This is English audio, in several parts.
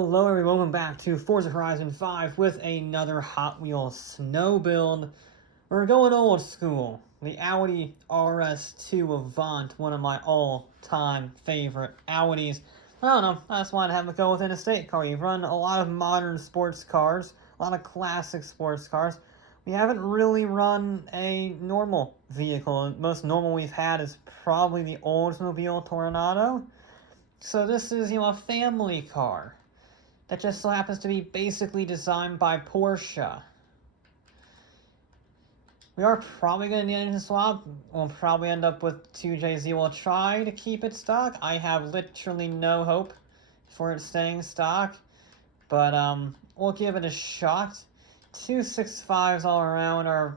Hello everyone, welcome back to Forza Horizon 5 with another Hot Wheels snow build. We're going old school. The Audi RS2 Avant, one of my all-time favorite Audis. I don't know, I just wanted to have a go with an estate car. We've run a lot of modern sports cars, a lot of classic sports cars. We haven't really run a normal vehicle. The most normal we've had is probably the Oldsmobile Tornado. So this is, a family car that just so happens to be basically designed by Porsche. We are probably going to need an engine swap. We'll probably end up with 2JZ. We'll try to keep it stock. I have literally no hope for it staying stock, but we'll give it a shot. 265s all around are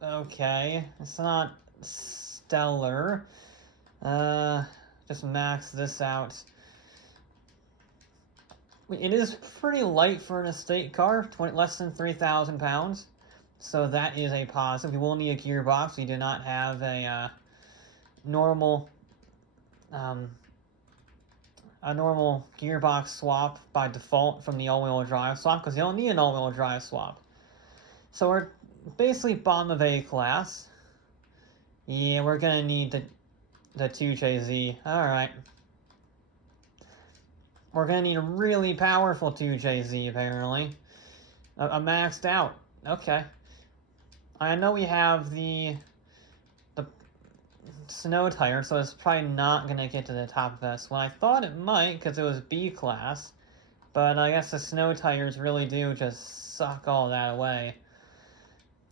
okay. It's not stellar. Just max this out. It is pretty light for an estate car, less than 3,000 pounds, so that is a positive. We will need a gearbox. We do not have a normal gearbox swap by default from the all-wheel drive swap, because you don't need an all-wheel drive swap. So we're basically bottom of A class. Yeah, we're gonna need the 2JZ. Alright. We're gonna need a really powerful 2JZ, apparently. A maxed out. Okay. I know we have the snow tire, so it's probably not gonna get to the top of this one. I thought it might, because it was B class. But I guess the snow tires really do just suck all that away.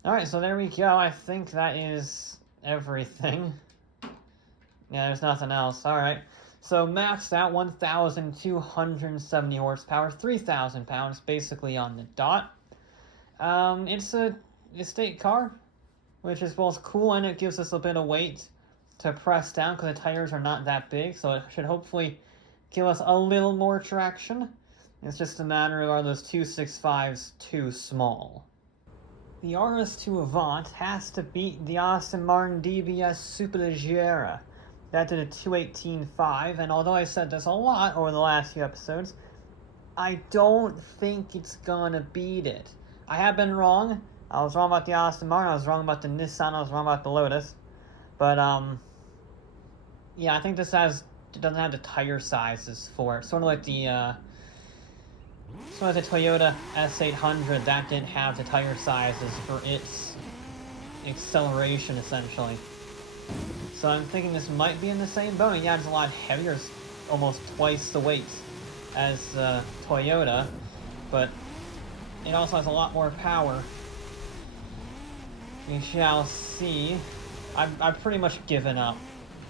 Alright, so there we go. I think that is everything. Yeah, there's nothing else. Alright. So maxed out 1,270 horsepower, 3,000 pounds, basically on the dot. It's a estate car, which is both cool and it gives us a bit of weight to press down because the tires are not that big, so it should hopefully give us a little more traction. It's just a matter of, are those 265s too small? The RS2 Avant has to beat the Aston Martin DBS Superleggera. That did a 218.5, and although I said this a lot over the last few episodes, I don't think it's gonna beat it. I have been wrong. I was wrong about the Aston Martin, I was wrong about the Nissan, I was wrong about the Lotus. But, yeah, I think this doesn't have the tire sizes for it. Sort of like the Toyota S800, that didn't have the tire sizes for its acceleration, essentially. So I'm thinking this might be in the same boat. Yeah, it's a lot heavier, it's almost twice the weight as Toyota, but it also has a lot more power. We shall see. I've pretty much given up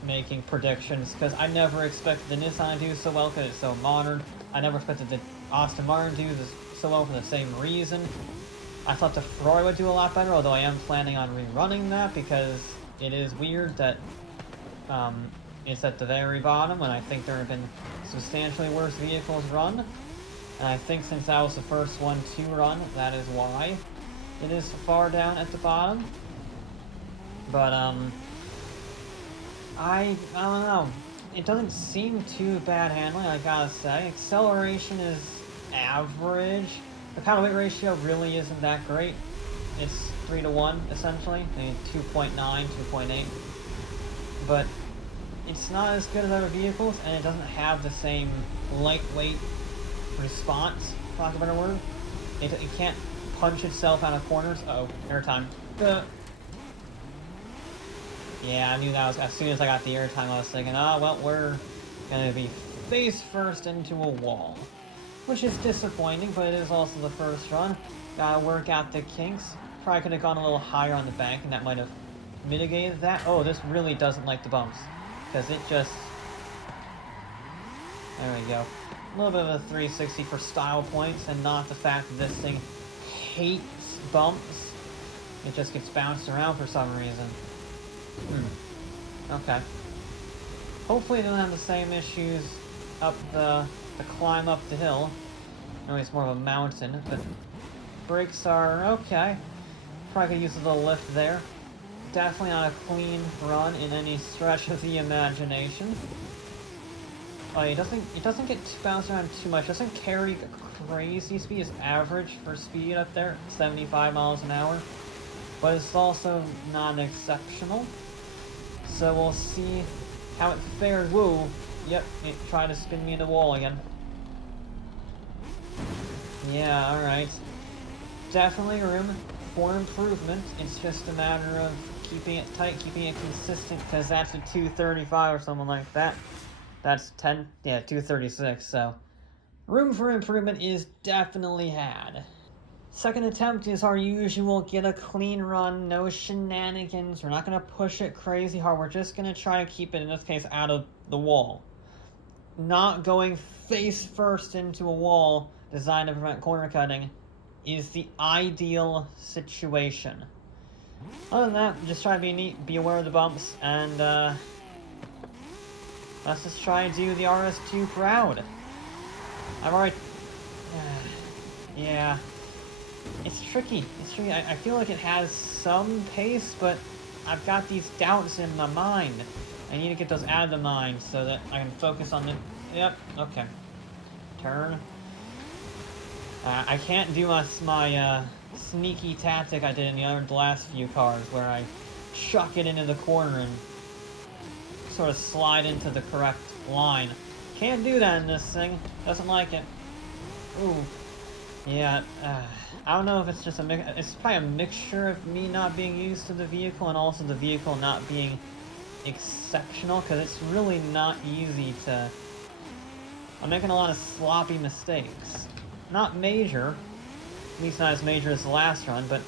making predictions, because I never expected the Nissan to do so well because it's so modern. I never expected the Aston Martin to do this so well for the same reason. I thought the Ferrari would do a lot better, although I am planning on rerunning that, because it is weird that it's at the very bottom, and I think there have been substantially worse vehicles run. And I think since that was the first one to run, that is why it is far down at the bottom. But, I don't know. It doesn't seem too bad handling, I gotta say. Acceleration is average. The power-to-weight ratio really isn't that great. It's 3 to 1, essentially. Maybe 2.9, 2.8. But it's not as good as other vehicles, and it doesn't have the same lightweight response, for lack of a better word. It can't punch itself out of corners. Uh-oh, airtime. Yeah, I knew that was, as soon as I got the airtime, I was thinking, oh, well, we're gonna be face first into a wall. Which is disappointing, but it is also the first run. Gotta work out the kinks. Probably could have gone a little higher on the bank, and that might have mitigated that. Oh, this really doesn't like the bumps, because it just... There we go. A little bit of a 360 for style points, and not the fact that this thing hates bumps. It just gets bounced around for some reason. Okay. Hopefully it doesn't have the same issues up the climb up the hill. I know it's more of a mountain, but brakes are okay. Probably could use a little lift there. Definitely not a clean run in any stretch of the imagination. Oh, it doesn't get bounced around too much. It doesn't carry crazy speed. It's average for speed up there, 75 miles an hour. But it's also not exceptional. So we'll see how it fared. Whoa. Yep, it tried to spin me in the wall again. Yeah, alright. Definitely room for improvement. It's just a matter of keeping it tight, keeping it consistent, because that's a 235 or something like that. That's 236, so room for improvement is definitely had. Second attempt is our usual get a clean run, no shenanigans. We're not going to push it crazy hard. We're just going to try to keep it, in this case, out of the wall. Not going face first into a wall designed to prevent corner cutting is the ideal situation. Other than that, just try to be neat, be aware of the bumps, and let's just try and do the RS2 proud. I've already... yeah. It's tricky. It's tricky. I feel like it has some pace, but I've got these doubts in my mind. I need to get those out of the mind so that I can focus on the... Yep, okay. Turn. I can't do my sneaky tactic I did in the last few cars, where I chuck it into the corner and sort of slide into the correct line. Can't do that in this thing. Doesn't like it. Ooh. Yeah, I don't know if it's just it's probably a mixture of me not being used to the vehicle and also the vehicle not being exceptional, because it's really not easy to... I'm making a lot of sloppy mistakes. Not major, at least not as major as the last run, but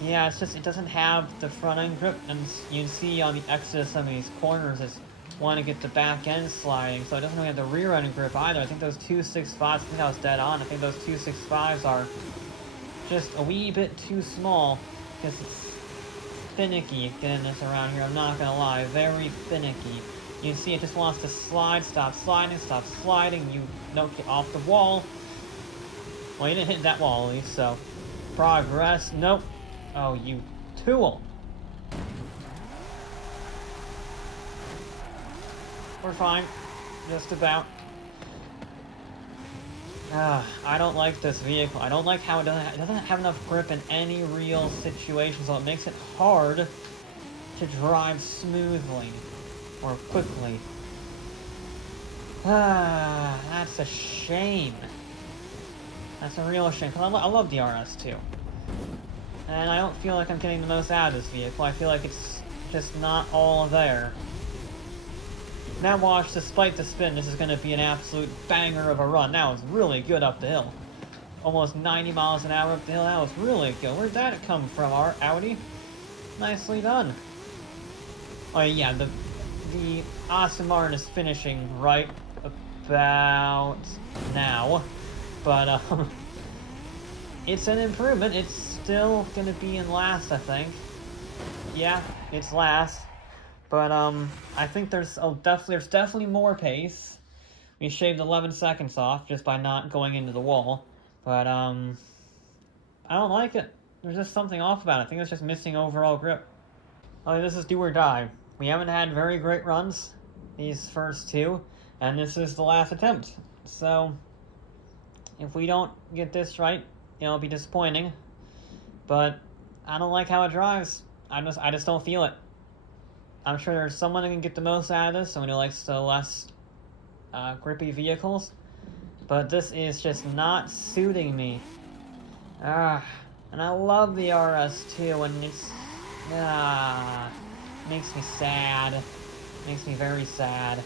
yeah, it's just, it doesn't have the front end grip, and you can see on the exit of some of these corners is want to get the back end sliding, so it doesn't really have the rear end grip either. I think those 265s, I think I was dead on, I think those 265s are just a wee bit too small, because it's finicky getting this around here, I'm not gonna lie, very finicky. You can see it just wants to slide, stop sliding, you don't get off the wall. Well, you didn't hit that wall at least, so progress, nope. Oh, you tool. We're fine. Just about. I don't like this vehicle. I don't like how it doesn't have enough grip in any real situation, so it makes it hard to drive smoothly or quickly. That's a shame. That's a real shame, because I love the RS2. And I don't feel like I'm getting the most out of this vehicle. I feel like it's just not all there. Now watch, despite the spin, this is going to be an absolute banger of a run. That was really good up the hill. Almost 90 miles an hour up the hill. That was really good. Where'd that come from, our Audi? Nicely done. Oh yeah, the Aston Martin is finishing right about now. But, it's an improvement. It's still going to be in last, I think. Yeah, it's last. But, I think there's definitely more pace. We shaved 11 seconds off just by not going into the wall. But, I don't like it. There's just something off about it. I think it's just missing overall grip. Oh, this is do or die. We haven't had very great runs, these first two, and this is the last attempt. So, if we don't get this right, it'll be disappointing. But, I don't like how it drives. I just don't feel it. I'm sure there's someone who can get the most out of this, someone who likes the less grippy vehicles. But this is just not suiting me. And I love the RS2, and it's... makes me sad. Makes me very sad.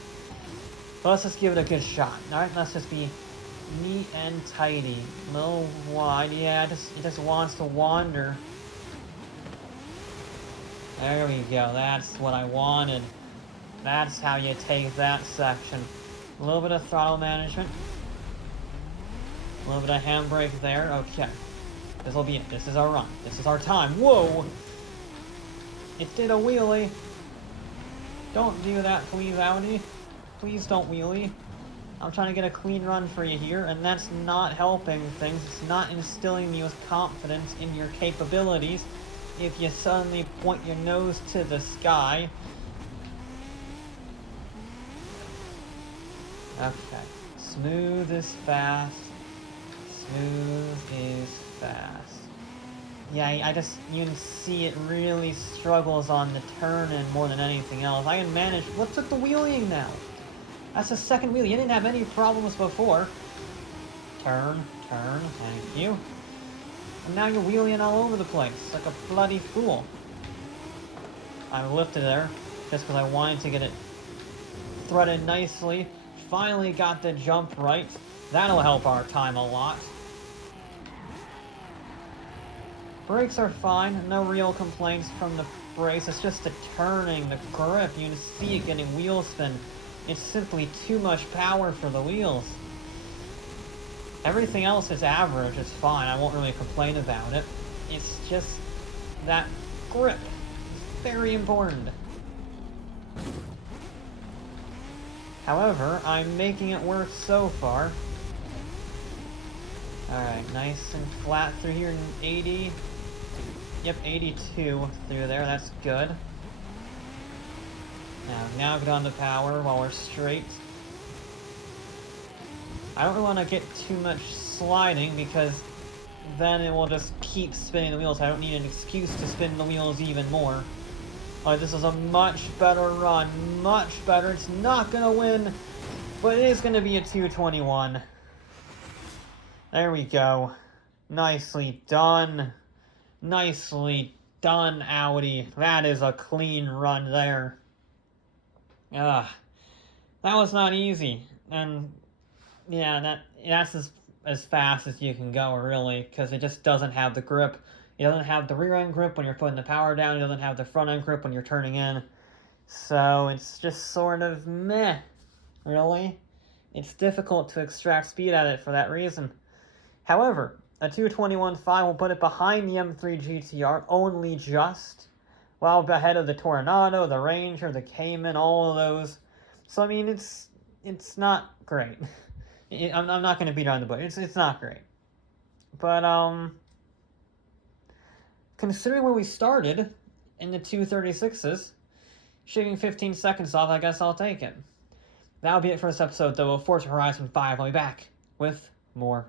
But let's just give it a good shot. Alright, let's just be neat and tidy. A little wide, yeah, it just wants to wander. There we go, that's what I wanted. That's how you take that section. A little bit of throttle management. A little bit of handbrake there, okay. This'll be it, this is our run. This is our time, whoa! It did a wheelie. Don't do that, please, Audi. Please don't wheelie. I'm trying to get a clean run for you here, and that's not helping things. It's not instilling me with confidence in your capabilities if you suddenly point your nose to the sky. Okay. Smooth is fast. Smooth is fast. Yeah, you can see it really struggles on the turn-in more than anything else. I can manage. What's with the wheeling now? That's the second wheel. You didn't have any problems before. Turn, thank you. And now you're wheeling all over the place, like a bloody fool. I lifted there, just because I wanted to get it threaded nicely. Finally got the jump right. That'll help our time a lot. Brakes are fine, no real complaints from the brakes. It's just the turning, the grip. You can see it getting wheel spin. It's simply too much power for the wheels. Everything else is average, it's fine. I won't really complain about it. It's just that grip. It's very important. However, I'm making it work so far. Alright, nice and flat through here in 80. Yep, 82 through there, that's good. Now get on the power while we're straight. I don't really want to get too much sliding because then it will just keep spinning the wheels. I don't need an excuse to spin the wheels even more. This is a much better run. Much better. It's not going to win, but it is going to be a 221. There we go. Nicely done. Nicely done, Audi. That is a clean run there. That was not easy. And yeah, that's as fast as you can go, really, because it just doesn't have the grip. It doesn't have the rear end grip when you're putting the power down. It doesn't have the front end grip when you're turning in. So it's just sort of meh, really. It's difficult to extract speed out of it for that reason. However, a 221.5 will put it behind the M3 GTR only just, well, ahead of the Tornado, the Ranger, the Cayman, all of those. So I mean, it's not great. I'm not going to beat around the bush. It's not great. But considering where we started in the 236s, shaving 15 seconds off, I guess I'll take it. That'll be it for this episode, though, of Forza Horizon 5. I'll be back with more